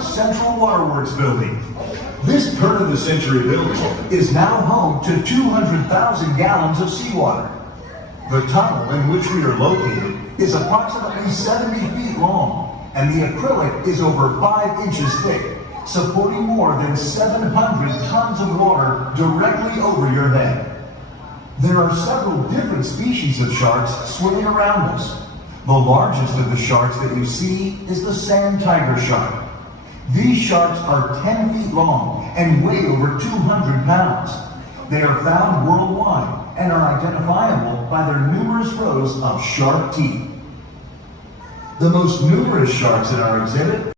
large Central Waterworks building. This turn-of-the-century building is now home to 200,000 gallons of seawater. The tunnel in which we are located is approximately 70 feet long, and the acrylic is over 5 inches thick, supporting more than 700 tons of water directly over your head. There are several different species of sharks swimming around us. The largest of the sharks that you see is the sand tiger shark. These sharks are 10 feet long and weigh over 200 pounds. They are found worldwide and are identifiable by their numerous rows of sharp teeth. The most numerous sharks in our exhibit